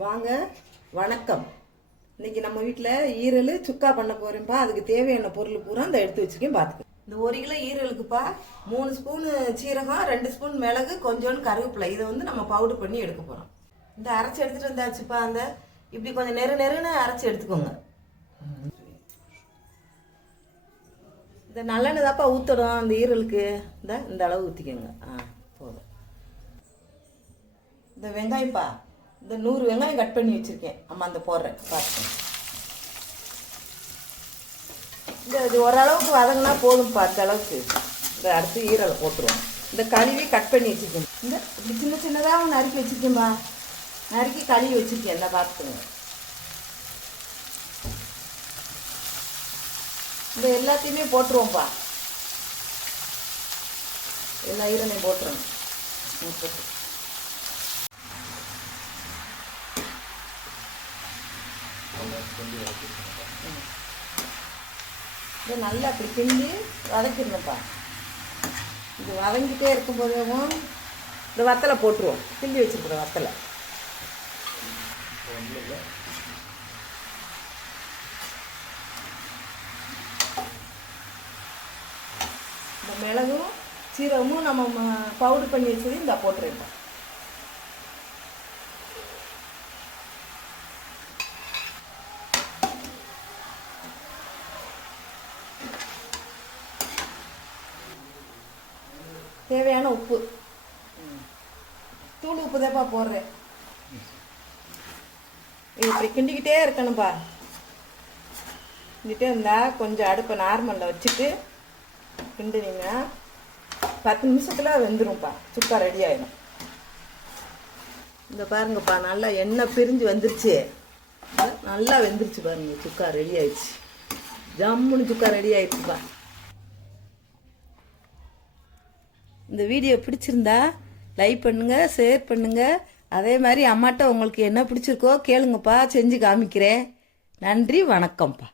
வாங்க, வணக்கம். இன்னைக்கு நம்ம வீட்டில் ஈரல் சுக்கா பண்ண போகிறேன்ப்பா. அதுக்கு தேவையான பொருள் பூரா இந்த எடுத்து வச்சுக்கேன், பார்த்துக்க. இந்த 1 கிலோ ஈரலுக்குப்பா 3 ஸ்பூன் சீரகம், 2 ஸ்பூன் மிளகு, கொஞ்சோண்டு கருவேப்பிலை. இதை நம்ம பவுடர் பண்ணி எடுக்க போகிறோம். இந்த அரைச்சி எடுத்துகிட்டு வந்தாச்சுப்பா. இப்படி கொஞ்சம் நெருன்னு அரைச்சி எடுத்துக்கோங்க. இந்த நல்லெண்ணெய் தாப்பா ஊற்றணும் அந்த ஈரலுக்கு. இந்த அளவு ஊற்றிக்கோங்க. போதும். இந்த வெங்காயப்பா, இந்த 100 வெங்காயம் கட் பண்ணி வச்சுருக்கேன். அம்மா அந்த போடுறேன், பார்த்துக்கோங்க. இது ஓரளவுக்கு வதங்கினா போதும்ப்பா. அந்த அளவுக்கு இந்த அடுத்து ஈரலை போட்டுருவோம். இந்த கழுவி கட் பண்ணி வச்சுருக்கேன். இந்த இப்படி சின்னதாக நறுக்கி வச்சுருக்கேன்ப்பா. நறுக்கி கழுவி வச்சுருக்கேன். இந்த பார்த்துக்கோங்க. இந்த எல்லாத்தையுமே போட்டுருவோம்ப்பா. எல்லா ஈரலையும் போட்டுருவோம். இது நல்லா அப்படி கிண்டி வதக்கிடணும்ப்பா. இது வதங்கிட்டே இருக்கும்போதேவும் இந்த வத்தலை போட்டுருவோம். கிண்டி வச்சுருக்குற வத்தலை இந்த மிளகும் சீரகமும் நம்ம பவுடர் பண்ணி வச்சது இந்த போட்டுருப்போம். தேவையான உப்பு, தூள் உப்பு தான்ப்பா போடுறேன். இது இப்படி கிண்டிக்கிட்டே இருக்கணும்ப்பா. கிண்டிகிட்டே இருந்தால் கொஞ்சம் அடுப்பை நார்மலில் வச்சுட்டு கிண்டினீங்கன்னா 10 நிமிஷத்தில் வெந்துடும்ப்பா. சுக்கா ரெடி ஆகிடும். இந்த பாருங்கப்பா, நல்லா எண்ணெய் பிரிஞ்சு வந்துருச்சு. நல்லா வெந்துருச்சு பாருங்க. சுக்கா ரெடி ஆயிடுச்சு. ஜம்முன்னு சுக்கா ரெடி ஆயிடுச்சுப்பா. இந்த வீடியோ பிடிச்சிருந்தா லைக் பண்ணுங்கள், ஷேர் பண்ணுங்கள். அதே மாதிரி அம்மாட்ட உங்களுக்கு என்ன பிடிச்சிருக்கோ கேளுங்கப்பா, செஞ்சு காமிக்கிறேன். நன்றி, வணக்கம்ப்பா.